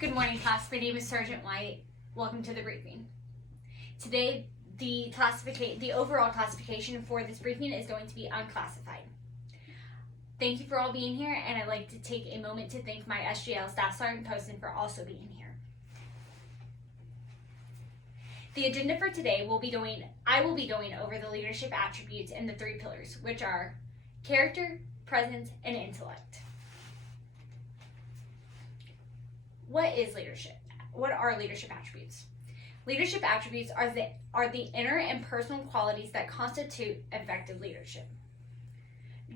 Good morning, class. My name is Sergeant White. Welcome to the briefing. Today, the overall classification for this briefing is going to be unclassified. Thank you for all being here, and I'd like to take a moment to thank my SGL Staff Sergeant Poston for also being here. The agenda for today I will be going over the leadership attributes and the 3 pillars, which are character, presence, and intellect. What is leadership? What are leadership attributes? Leadership attributes are the inner and personal qualities that constitute effective leadership.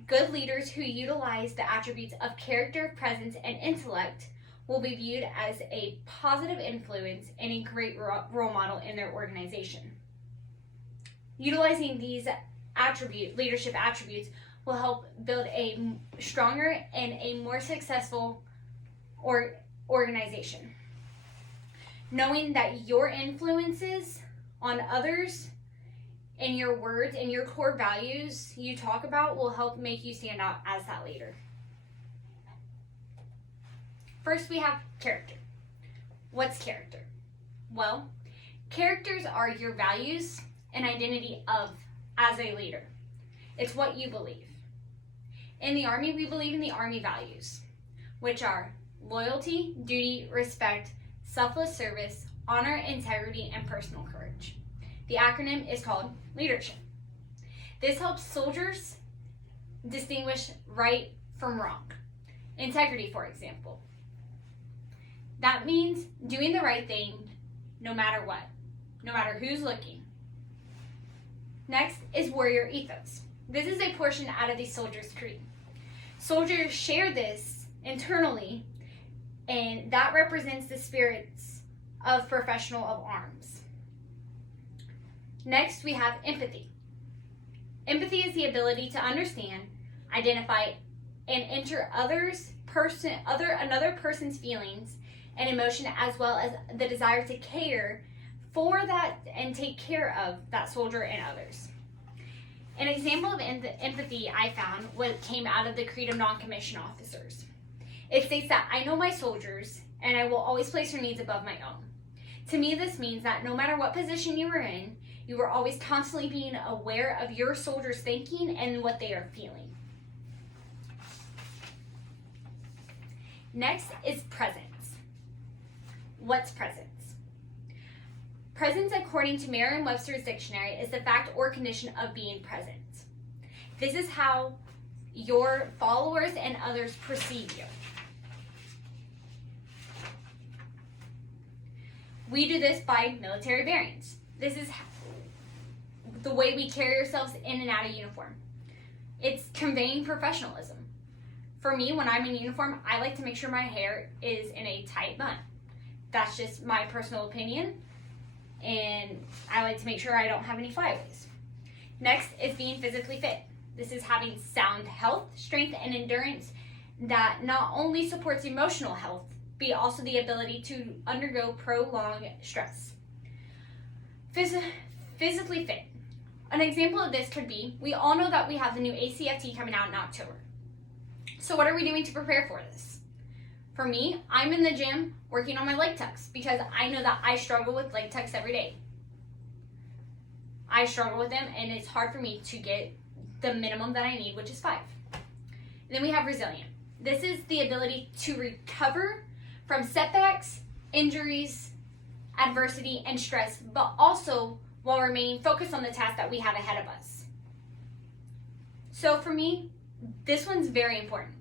Good leaders who utilize the attributes of character, presence, and intellect will be viewed as a positive influence and a great role model in their organization. Utilizing these leadership attributes will help build a stronger and a more successful organization. Knowing that your influences on others and your words and your core values you talk about will help make you stand out as that leader. First, we have character. What's character? Well, characters are your values and identity as a leader. It's what you believe. In the Army, we believe in the Army values, which are loyalty, duty, respect, selfless service, honor, integrity, and personal courage. The acronym is called leadership. This helps soldiers distinguish right from wrong. Integrity, for example. That means doing the right thing no matter what, no matter who's looking. Next is warrior ethos. This is a portion out of the soldier's creed. Soldiers share this internally, and that represents the spirits of professional of arms. Next, we have empathy. Empathy is the ability to understand, identify, and enter another person's feelings and emotion, as well as the desire to care for that and take care of that soldier and others. An example of empathy I found came out of the Creed of Non-Commissioned Officers. It states that I know my soldiers and I will always place their needs above my own. To me, this means that no matter what position you are in, you are always constantly being aware of your soldiers' thinking and what they are feeling. Next is presence. What's presence? Presence, according to Merriam-Webster's dictionary, is the fact or condition of being present. This is how your followers and others perceive you. We do this by military bearings. This is the way we carry ourselves in and out of uniform. It's conveying professionalism. For me, when I'm in uniform, I like to make sure my hair is in a tight bun. That's just my personal opinion, and I like to make sure I don't have any flyaways. Next is being physically fit. This is having sound health, strength, and endurance that not only supports emotional health, but also the ability to undergo prolonged stress. Physically fit. An example of this could be, we all know that we have the new ACFT coming out in October. So what are we doing to prepare for this? For me, I'm in the gym working on my leg tucks because I know that I struggle with leg tucks every day. I struggle with them, and it's hard for me to get the minimum that I need, which is 5. And then we have resilient. This is the ability to recover from setbacks, injuries, adversity, and stress, but also while remaining focused on the task that we have ahead of us. So for me, this one's very important.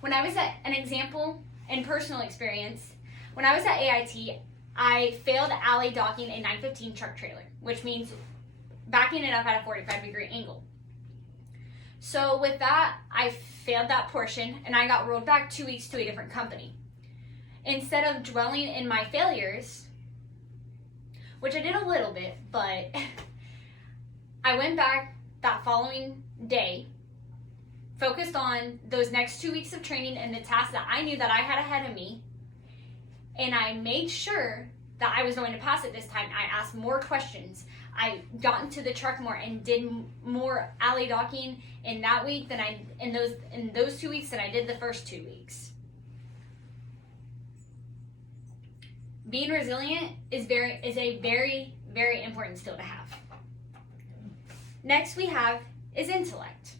When I was at an example and personal experience, when I was at AIT, I failed alley docking a 915 truck trailer, which means backing it up at a 45-degree angle. So with that, I failed that portion, and I got rolled back 2 weeks to a different company. Instead of dwelling in my failures, which I did a little bit, but I went back that following day, focused on those next 2 weeks of training and the tasks that I knew that I had ahead of me, and I made sure that I was going to pass it this time. I asked more questions. I got into the truck more and did more alley docking in that week than I in those 2 weeks than I did the first 2 weeks. being resilient is a very, very important skill to have. Next we have is intellect.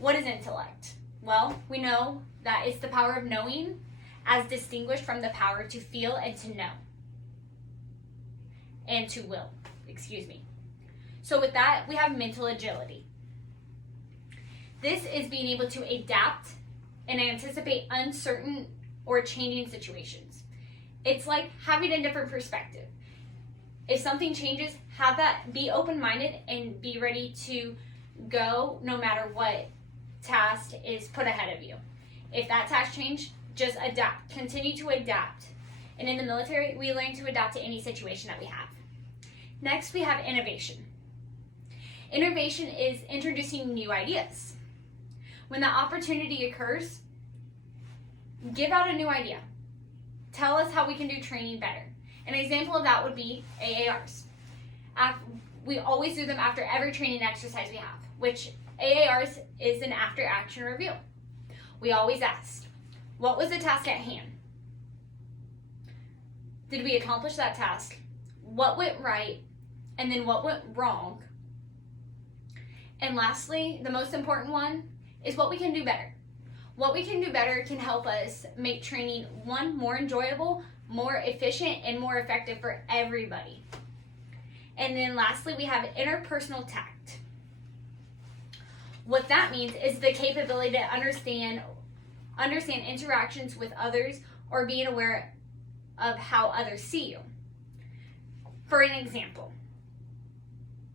What is intellect? Well, we know that it's the power of knowing as distinguished from the power to feel and to know. And to will, So with that, we have mental agility. This is being able to adapt and anticipate uncertain or changing situations. It's like having a different perspective. If something changes, have that, be open-minded and be ready to go no matter what task is put ahead of you. If that task changes, just adapt, continue to adapt. And in the military, we learn to adapt to any situation that we have. Next, we have innovation. Innovation is introducing new ideas. When that opportunity occurs, give out a new idea. Tell us how we can do training better. An example of that would be AARs. We always do them after every training exercise we have, which AARs is an after action review. We always ask, what was the task at hand? Did we accomplish that task? What went right? And then what went wrong? And lastly, the most important one is what we can do better. What we can do better can help us make training, one, more enjoyable, more efficient, and more effective for everybody. And then lastly, we have interpersonal tact. What that means is the capability to understand interactions with others or being aware of how others see you. For an example,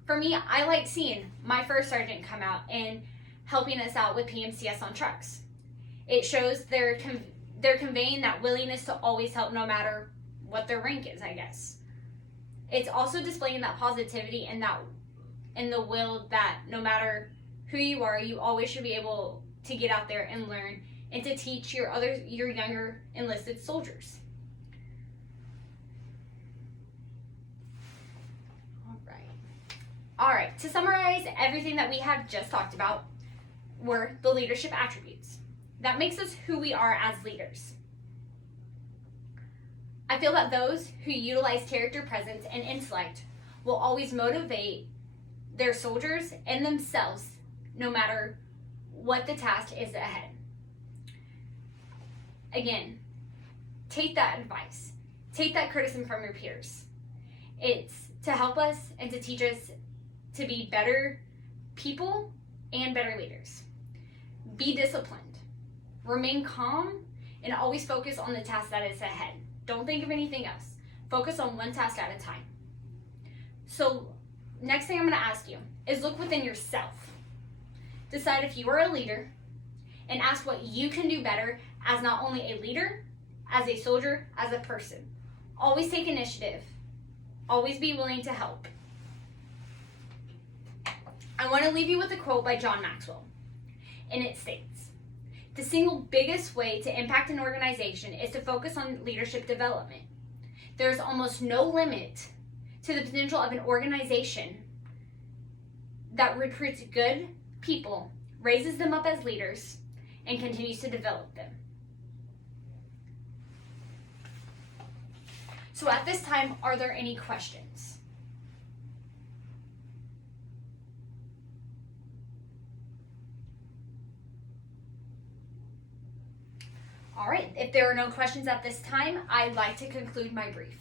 for me, I like seeing my first sergeant come out and helping us out with PMCS on trucks. It shows they're conveying that willingness to always help no matter what their rank is, I guess. It's also displaying that positivity and the will that no matter who you are, you always should be able to get out there and learn and to teach your younger enlisted soldiers. All right, to summarize everything that we have just talked about were the leadership attributes. That makes us who we are as leaders. I feel that those who utilize character, presence, and intellect will always motivate their soldiers and themselves no matter what the task is ahead. Again, take that advice. Take that criticism from your peers. It's to help us and to teach us to be better people and better leaders. Be disciplined. Remain calm and always focus on the task that is ahead. Don't think of anything else. Focus on one task at a time. So, next thing I'm going to ask you is look within yourself. Decide if you are a leader and ask what you can do better as not only a leader, as a soldier, as a person. Always take initiative. Always be willing to help. I want to leave you with a quote by John Maxwell, and it states, "The single biggest way to impact an organization is to focus on leadership development. There is almost no limit to the potential of an organization that recruits good people, raises them up as leaders, and continues to develop them." So at this time, are there any questions? All right, if there are no questions at this time, I'd like to conclude my brief.